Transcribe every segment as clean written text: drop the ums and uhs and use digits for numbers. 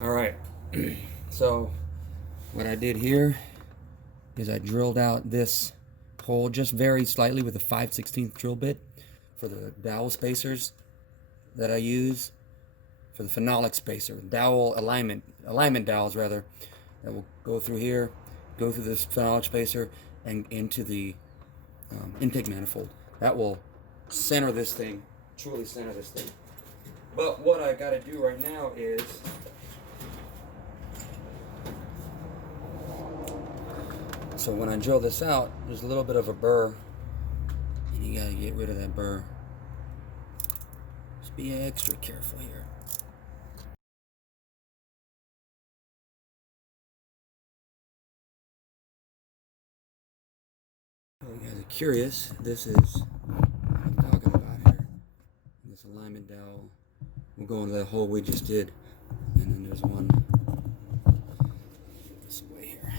All right, so what I did here is I drilled out this hole just very slightly with a 5/16 drill bit for the dowel spacers that I use for the phenolic spacer, dowel alignment dowels rather, that will go through here, go through this phenolic spacer and into the intake manifold. That will center this thing, truly center this thing. But what I got to do right now is so when I drill this out, there's a little bit of a burr, and you gotta get rid of that burr. Just be extra careful here. If you guys are curious, this is what I'm talking about here. This alignment dowel will go into that hole we just did, and then there's one this way here,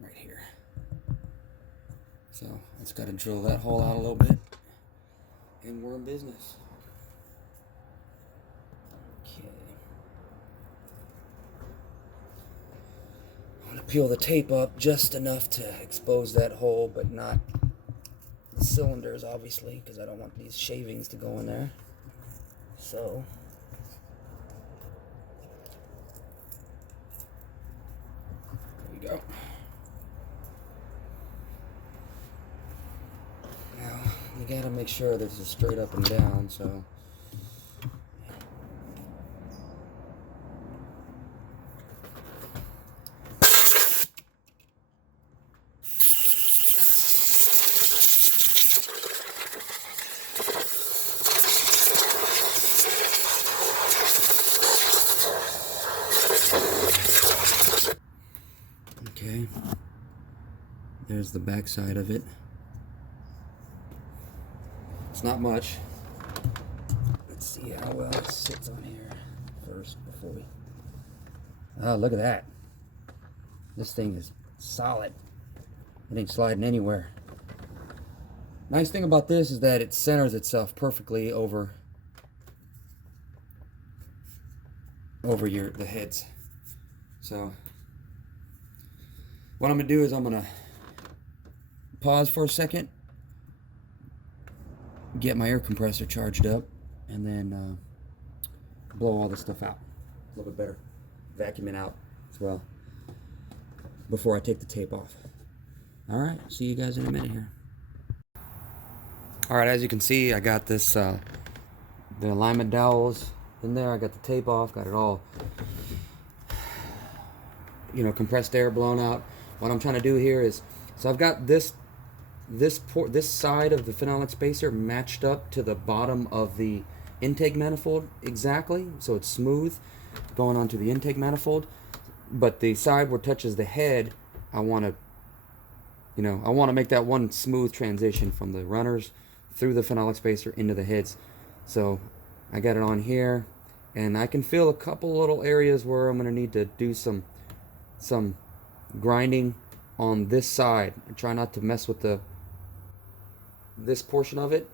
right here. So I just got to drill that hole out a little bit, and we're in business. Okay. I'm gonna peel the tape up just enough to expose that hole, but not the cylinders, obviously, because I don't want these shavings to go in there. So there we go. Now you gotta make sure this is straight up and down, so okay. There's the back side of it. It's not much. Let's see how well it sits on here first before we... Oh, look at that. This thing is solid. It ain't sliding anywhere. Nice thing about this is that it centers itself perfectly over the heads. So what I'm gonna do is I'm gonna pause for a second, get my air compressor charged up, and then blow all this stuff out a little bit better, vacuum it out as well before I take the tape off. All right, see you guys in a minute here. All right, as you can see, I got this the alignment dowels in there. I got the tape off, got it all, compressed air blown out. What I'm trying to do here is, so I've got this side of the phenolic spacer matched up to the bottom of the intake manifold exactly, so it's smooth going onto the intake manifold. But the side where it touches the head, I want to make that one smooth transition from the runners through the phenolic spacer into the heads. So I got it on here, and I can feel a couple little areas where I'm going to need to do some grinding on this side and try not to mess with this portion of it.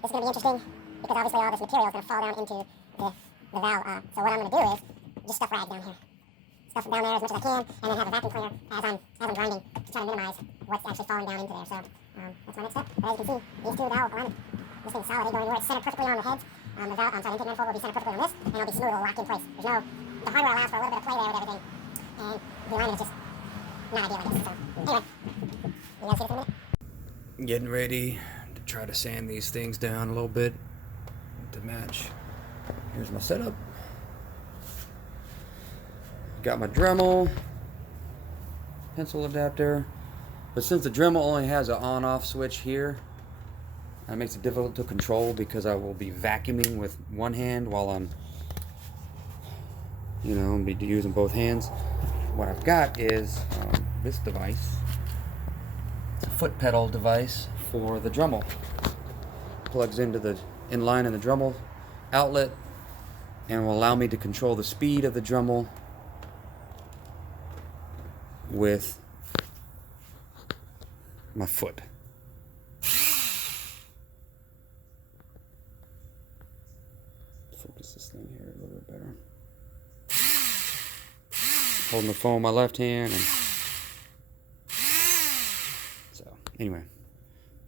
This is going to be interesting because obviously all this material is going to fall down into the valve. So what I'm going to do is just stuff rag down here. Stuff it down there as much as I can, and then have a vacuum cleaner as I'm grinding to try to minimize what's actually falling down into there. So that's my next step. But as you can see, these two valve alignment, this thing's solid. They go anywhere. It's centered perfectly on the heads. The valve, intake manifold will be centered perfectly on this, and it'll be smooth. It'll lock in place. The hardware allows for a little bit of play there with everything, and the alignment is just not ideal, I guess. So anyway, you guys see this in a minute? Getting ready to try to sand these things down a little bit to match. Here's my setup. Got my Dremel, pencil adapter, but since the Dremel only has an on-off switch here, that makes it difficult to control because I will be vacuuming with one hand while I'm be using both hands. What I've got is this device. It's a foot pedal device for the Dremel. Plugs into the inline in the Dremel outlet and will allow me to control the speed of the Dremel with my foot. Focus focus this thing here a little bit better. Holding the phone in my left hand, and so anyway,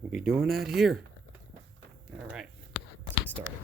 we'll be doing that here. All right, let's get started.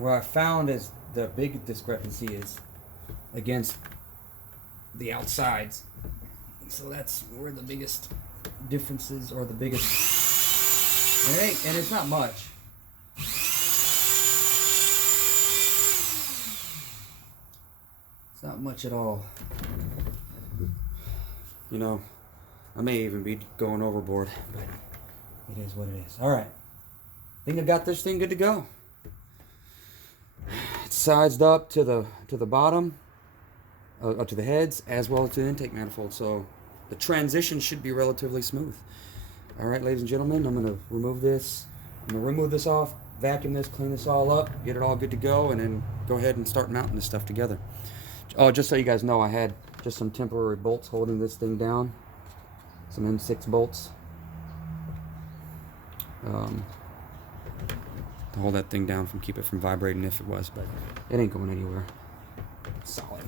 where I found is the big discrepancy is against the outsides. So that's where the biggest differences, or the biggest, and it's not much. It's not much at all. You know, I may even be going overboard, but it is what it is. All right, I think I got this thing good to go. It's sized up to the bottom, to the heads, as well as to the intake manifold, so the transition should be relatively smooth. All right, ladies and gentlemen, I'm going to remove this. I'm going to remove this off, vacuum this, clean this all up, get it all good to go, and then go ahead and start mounting this stuff together. Oh, just so you guys know, I had just some temporary bolts holding this thing down. Some M6 bolts. To hold that thing down, keep it from vibrating if it was, but it ain't going anywhere. Solid.